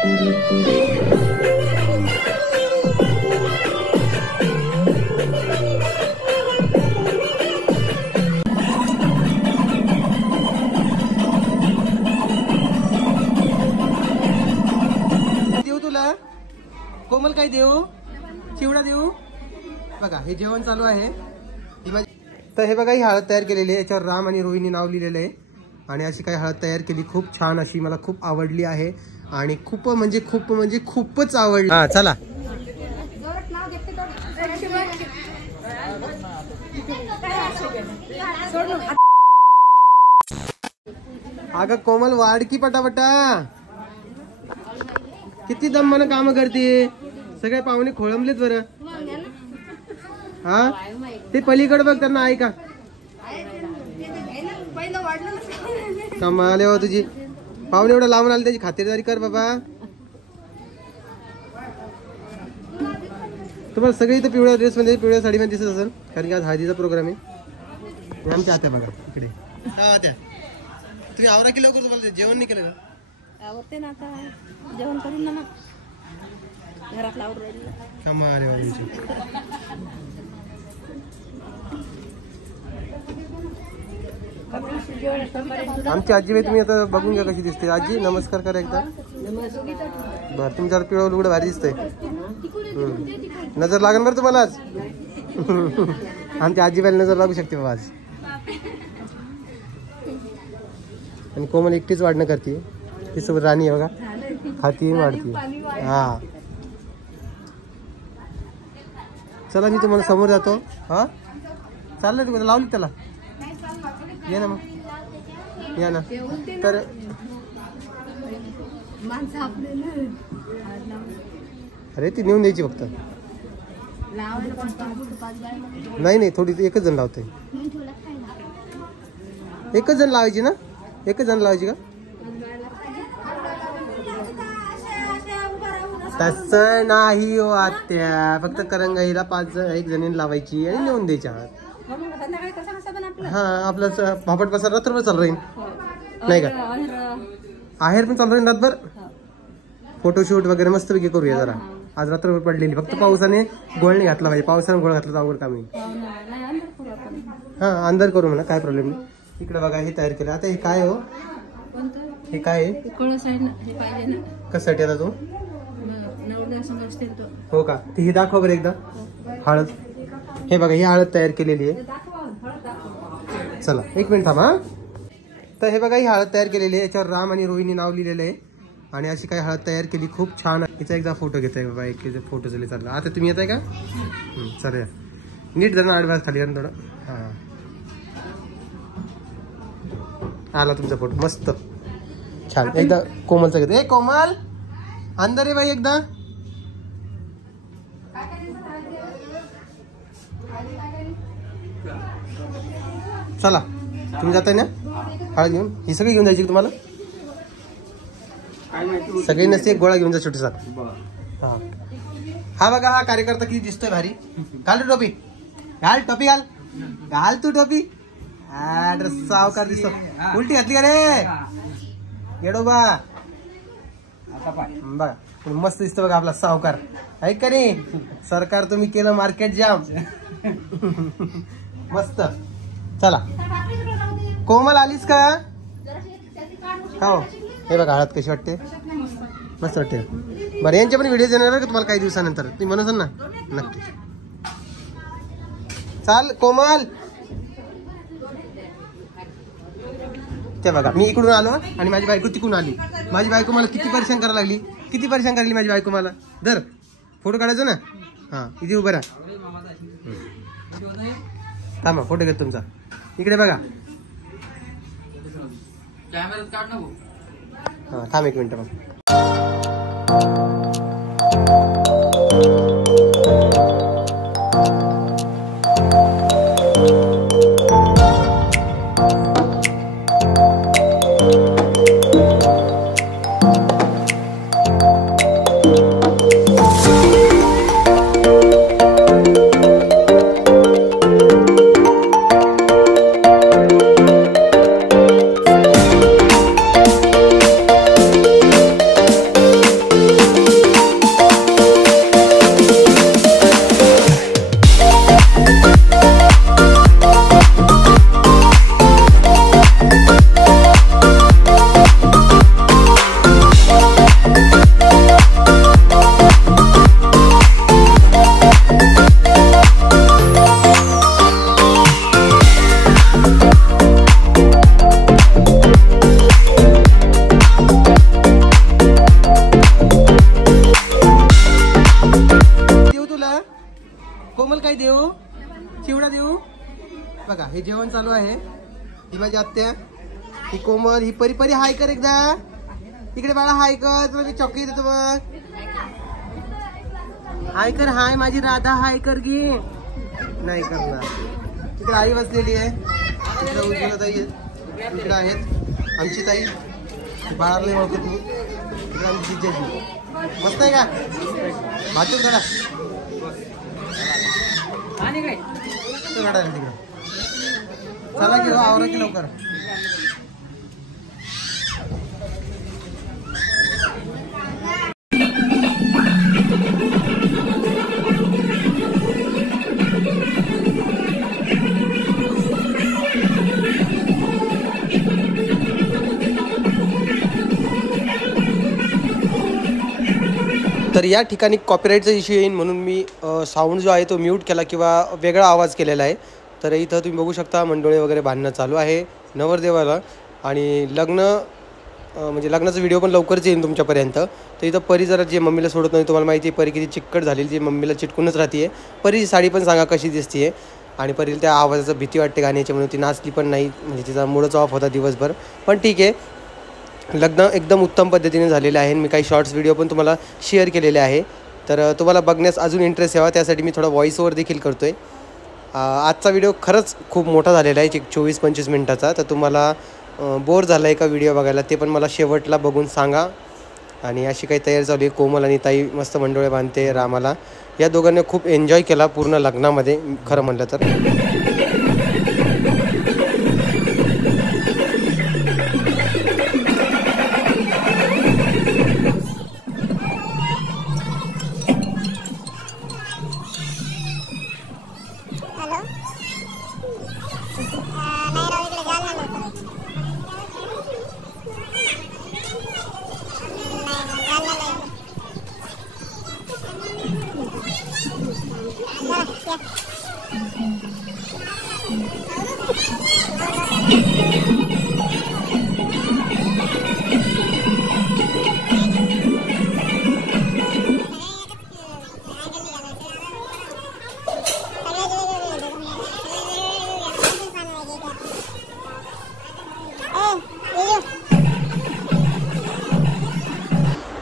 कोमल काय देऊ? चिवडा देऊ? बघा हे जेवण चालू आहे. तर हे बघा ही हळद तयार केलेली आहे. याच्यावर राम आणि रोहिणी नाव लिहिलेलं आहे. आणि अशी काही हळद तयार केली, खूप छान अशी, मला खूप आवडली आहे. आणि खूप म्हणजे खूपच आवडली. हा चला. अगं कोमल वाढ की पटापटा. किती दमानं काम करते. सगळे पाहुणे खोळंबलेत बरं. हा ते पलीकडे बघ, त्यांना ऐका. कमाल हो तुझी. पाहुणे एवढं लावून आले, त्याची खातिरदारी कर बाबा. तुम्हाला सगळे इथं पिवळ्या ड्रेस मध्ये, पिवळ्या साडीमध्ये दिसत असेल, कारण की आज हळदीचा प्रोग्राम आहे. आमच्या आत्या बघा इकडे. हा आत्या, तुम्ही आवरा की लवकर. तुम्हाला जेवण नाही केलं का? आवडते ना, आता जेवण करून ना घरातला आवडून. कमाल आहे. आमची आजीबाई तुम्ही आता बघून घ्या कशी दिसते. आजी नमस्कार करा एकदा. बर, तुमच्यावर पिवळं लुगडं भारी दिसतंय. नजर लागेल बरं तुम्हाला आज. आमच्या आजीबाईला नजर लागू शकते बाबा आज. आणि कोमल एकटीच वाढणं करते. ती सोबत राणी आहे बघा, खाती वाढते. हा चला मी तुम्हाला समोर जातो. हा चाललं तुम्हाला लावली त्याला. ये ना मग, या ना. तर अरे ती नेऊन द्यायची फक्त. नाही थोडी एकच जण लावते. एकच जण लावायची ना? एकच जण लावायची का? तसं नाही हो आत्या, फक्त करंगाईला 1 जणींनी लावायची आणि नेऊन द्यायच्या. हा आपलं पापड पसार रात्रभर चालू राहील नाही का? आहेर पण चालू राहील रातभर. फोटोशूट वगैरे मस्तपैकी करूया जरा. आज रात्रभर पडलेली, फक्त पावसाने गोळ नाही घातला पाहिजे. पावसाने गोळ घातला तर अवघड काम आहे. हा अंदर करू म्हणा, काय प्रॉब्लेम नाही. इकडे बघा हे तयार केलं. आता हे काय हो? हे काय आहे? कशासाठी आता तो? हो का? ते हे दाखवा बरं एकदा. हळद. हे बघा ही हळद तयार केलेली आहे. चला 1 मिनिट थांबा. तर हे बघा ही हळद तयार केलेली आहे. याच्यावर राम आणि रोहिणी नाव लिहिलेलं आहे. आणि अशी काही हळद तयार केली, खूप छान. हिचा एकदा फोटो घेताय बाबा. एक फोटो झाले चालला. आता तुम्ही येताय का? चला नीट जरा आडवास खाली थोडं. हा आला तुमचा फोटो, मस्त छान. एकदा कोमलचा घेतो. ए कोमल अंदर आहे बाई एकदा. चला तुम्ही जाताय ना हळद घेऊन. ही सगळी घेऊन जायची तुम्हाला? सगळी नसते, एक गोळा घेऊन जा छोटीसा. हा हा बघा हा कार्यकर्ता किती दिसतोय भारी. घाल टोपी, घाल टोपी, घाल घाल तू टोपी. सावकार दिसतो. उलटी घातली का रे येडोबा? बघा मस्त दिसतो बघा आपला सावकार. ऐक का रे, सरकार तुम्ही केलं मार्केट जाम. मस्त. चला कोमल आलीस का? हो हे बघा हळद कशी वाटते, मस्त वाटते. बरं यांचे पण व्हिडिओ येणार का तुम्हाला काही दिवसानंतर? तुम्ही म्हणत ना नक्की. चाल कोमल. ते बघा मी इकडून आलो आणि माझी बायको तिकडून आली. माझी बायको मला किती परेशान करायला लागली, किती परेशान करायली माझी बायको मला. धर फोटो काढायचो ना. हा इथे उभं राहा. थांबा फोटो घेतो तुमचा. इकडे बघा. हा थांब 1 मिनिट बघ. देऊ. बघा हे जेवण चालू आहे. ही माझी आत्या, ही कोमल, ही परी. परी हाय कर एकदा इकडे बाळा, हाय कर. तुला मी चॉकलेट देतो बघ. हाय कर. हाय माझी राधा, हाय कर गी. नाही करणार. तिकडे आई बसलेली आहे. तिकडे उज्ज्वला ताई आहेत. इकडे आहेत आमची ताई. बाळाला नाही ओळखत मी. इकडे आमची जिजाजी. मस्त आहे का भातून करा तिकडे. चला की आवरा की लवकर. तर या ठिकाणी कॉपीराईटचा इश्यू येईल म्हणून मी साऊंड जो आहे तो म्यूट केला किंवा वेगळा आवाज केलेला आहे. तर इथं तुम्ही बघू शकता मंडोळे वगैरे बांधणं चालू आहे नवरदेवाला. आणि म्हणजे लग्नाचा व्हिडिओ पण लवकरच येईल तुमच्यापर्यंत. तर इथं परी जरा जे मम्मीला सोडत नाही. तुम्हाला माहिती आहे परी किती चिकट झालेली, ती मम्मीला चिटकूनच राहते. परीची साडी पण सांगा कशी दिसते आहे. आणि परीला त्या आवाजाचं भीती वाटते गाण्याची म्हणून ती नाचली पण नाही. म्हणजे तिचा मूडच ऑफ होता दिवसभर. पण ठीक आहे, लग्न एकदम उत्तम पद्धतीने झालेलं आहे. मी काही शॉर्ट्स व्हिडिओ पण तुम्हाला शेअर केलेले आहे. तर तुम्हाला बघण्यास अजून इंटरेस्ट यावा त्यासाठी मी थोडा व्हॉइस ओव्हर देखील करतो आहे. आजचा व्हिडिओ खरंच खूप मोठा झालेला आहे, 24-25 मिनटाचा. तर तुम्हाला बोर झाला आहे का व्हिडिओ बघायला ते पण मला शेवटला बघून सांगा. आणि अशी काही तयारी चालू आहे. कोमल आणि ताई मस्त मंडोळे बांधते. रामाला या दोघांनी खूप एन्जॉय केला पूर्ण लग्नामध्ये खरं म्हणलं तर.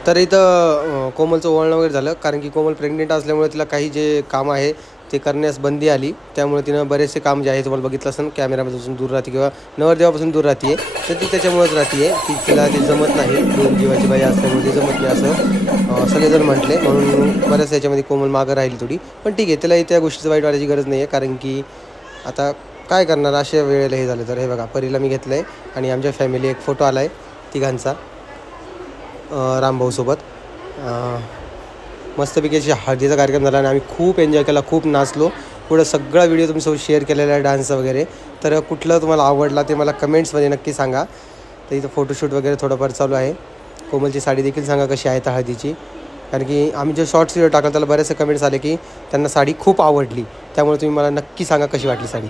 तर इथं कोमलचं वळण वगैरे झालं, कारण की कोमल प्रेग्नेंट असल्यामुळे तिला काही जे काम आहे ते करण्यास बंदी आली. त्यामुळे तिनं बरेचसे काम जे आहे तुम्हाला बघितलं असेल कॅमेरापासून दूर राहते किंवा नवरदेवापासून दूर राहते. तर ती त्याच्यामुळेच राहते की तिला ते जमत नाही. 2 जीवाची बाई असल्यामुळे ते जमत नाही असं सगळेजण म्हटले. म्हणून बऱ्याच याच्यामध्ये कोमल मागं राहिली थोडी. पण ठीक आहे, तिला त्या गोष्टीचं वाईट वाटायची गरज नाही आहे. कारण की आता काय करणार अशा वेळेला हे झालं तर. हे बघा परीला मी घेतलं आहे आणि आमच्या फॅमिली एक फोटो आला आहे तिघांचा रामभाऊसोबत. मस्तपैकी अशी हळदीचा कार्यक्रम झाला आणि आम्ही खूप एन्जॉय केला, खूप नाचलो. पुढं सगळा व्हिडिओ तुमच्यासोबत शेअर केलेला आहे डान्स वगैरे. तर कुठलं तुम्हाला आवडला ते मला कमेंट्समध्ये नक्की सांगा. तर इथं फोटोशूट वगैरे थोडंफार चालू आहे. कोमलची साडी देखील सांगा कशी आहे हळदीची, कारण की आम्ही जे शॉर्ट्स व्हिडिओ टाकला त्याला बरेचसे कमेंट्स आले की त्यांना साडी खूप आवडली. त्यामुळे तुम्ही मला नक्की सांगा कशी वाटली साडी.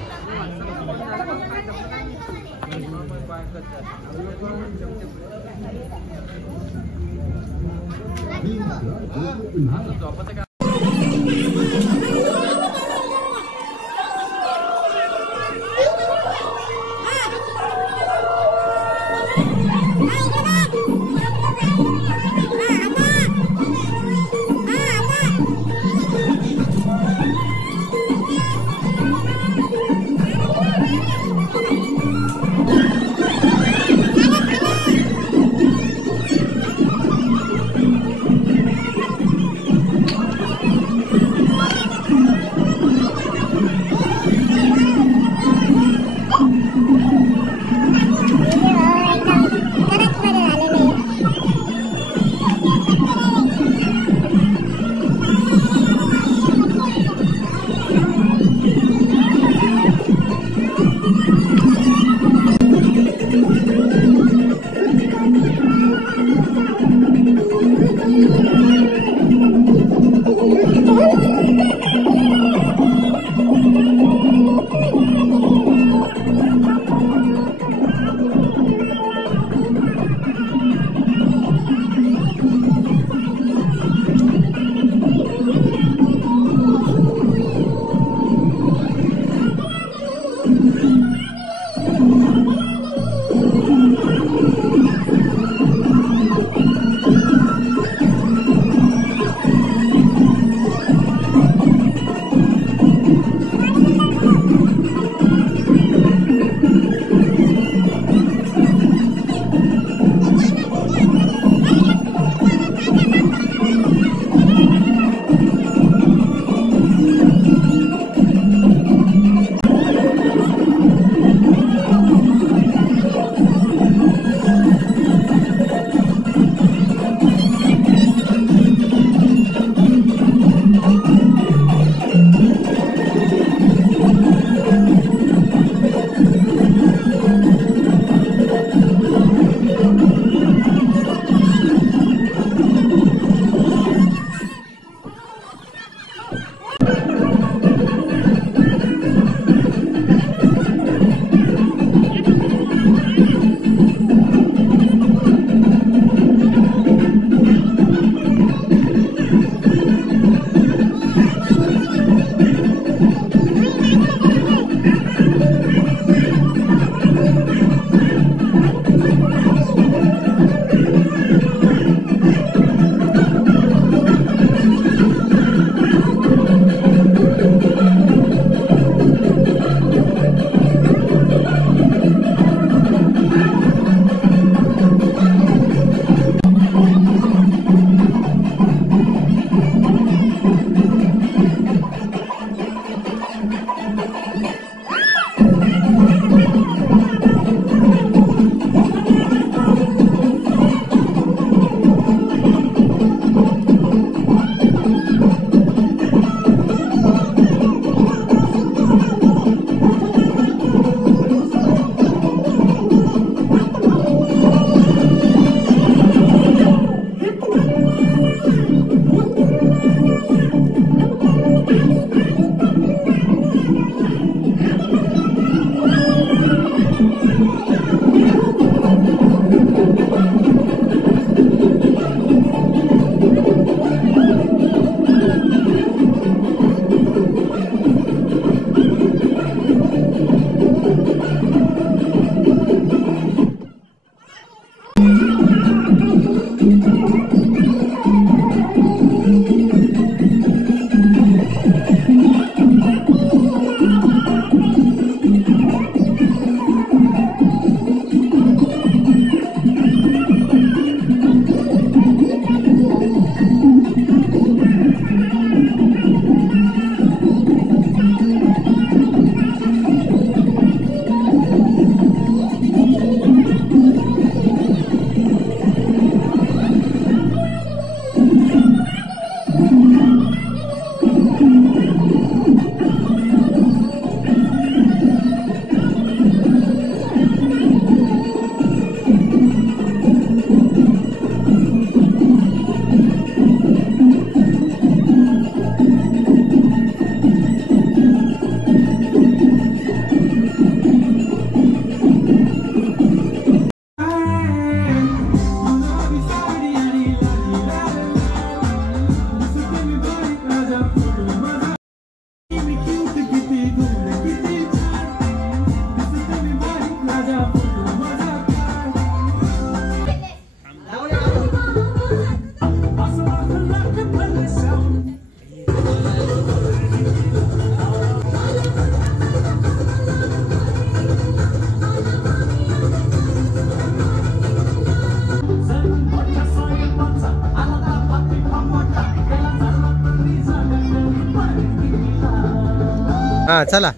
हा चला.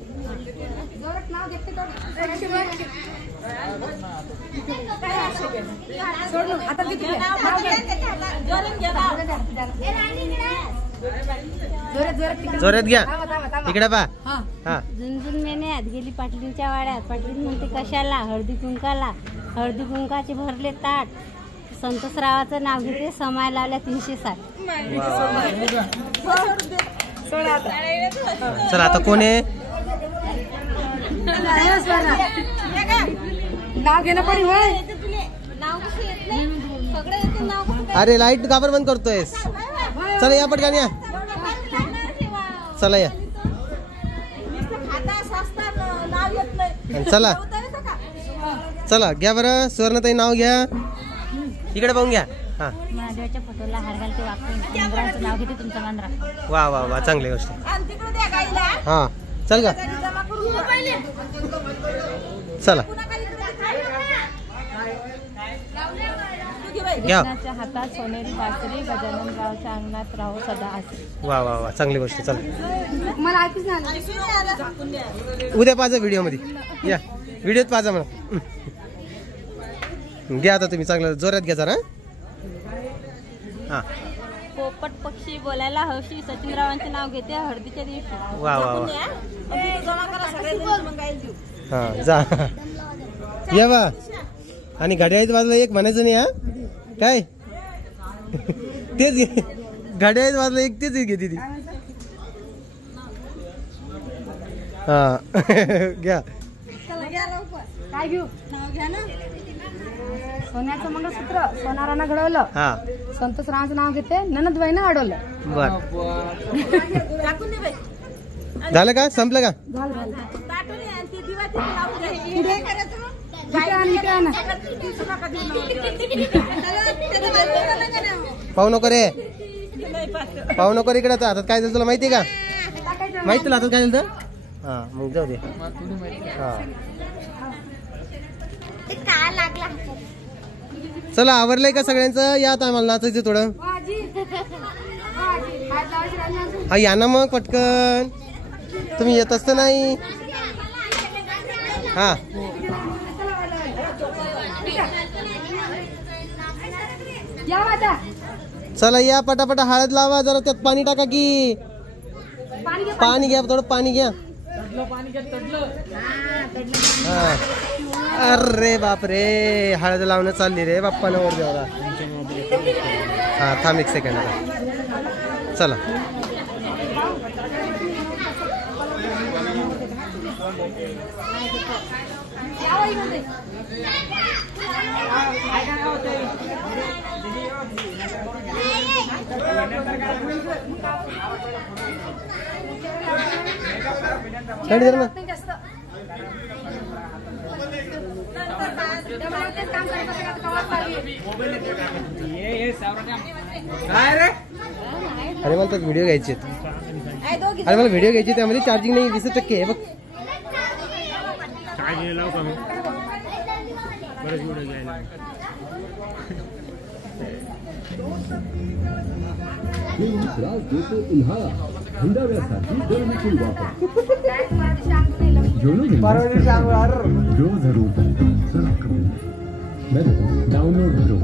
जोरात घ्या. इकडे पा. हा. झुंझुन मेन्यात गेली पाटलींच्या वाड्यात. पाटलीन म्हणते कशाला, हळदी कुंकाला. हळदी कुंकाचे भरले ताट. संतोषरावाचं नाव घेते, समाय लावल्या 360. चला आता कोण आहे? नाव घेणं पण होय. अरे लाईट का बरं बंद करतोयस? चला या पटकन या. चला या. चला चला घ्या बरं. सुवर्णताई नाव घ्या. इकडे पाहून घ्या. हा. महादेवाच्या फोटोला हार घालते वाकून. मांजराचं नाव घेते तुमचा मांजरा. वा वा वा चांगली गोष्ट. हा चल का. चला घ्या. हातात सोनेरी बासरी. गजाननरावच्या अंगणात राहू सदा आसरी. वा वा वा चांगली गोष्ट. चला मला ऐकूच नाही. उद्या पाहा व्हिडिओ मध्ये. या व्हिडिओत पाहा मला. घ्या आता तुम्ही चांगलं जोरात घ्या जरा. हा. पोपट पक्षी बोलायला हौशी. सचिनरावांचे नाव घेते हळदीच्या दिवशी. वा वा वा. हा जा या बा. आणि घड्याळीच्या बाजूला एक म्हणायचं नाही. हा काय तेच घे. घड्याळीच्या बाजूला एक तेच घेते ती. हा घ्या. काय घेऊ? नाव घ्या ना. सोन्याचं मंगळसूत्र सोनारानं घडवलं. हा. संतोषरावांचं नाव घेते, ननदबाईनं अडवलं. बर झालं का? संपलं का? पाहू नको रे. पाहू नको इकडे. आता काय झालं तुला माहिती का? माहिती तुला आता काय झालं? हा मग जाऊ दे. हा चला आवरलंय का सगळ्यांचं? या आता आम्हाला नाचायचं थोडं. हा या ना मग पटकन. तुम्ही येत असत नाही. हा चला या पटापटा. हळद लावा जरा. त्यात पाणी टाका की. पाणी घ्या थोडं. पाणी घ्या. हा. अरे बापरे हळद लावणं चालली रे बाप्पा नवर देवाला. हा थांब एक सेकंड. चला अरे मला तर व्हिडिओ घ्यायचे. अरे मला व्हिडिओ घ्यायची. त्यामध्ये चार्जिंग नाही. 20% आहे बघ. डाउनलोड करो.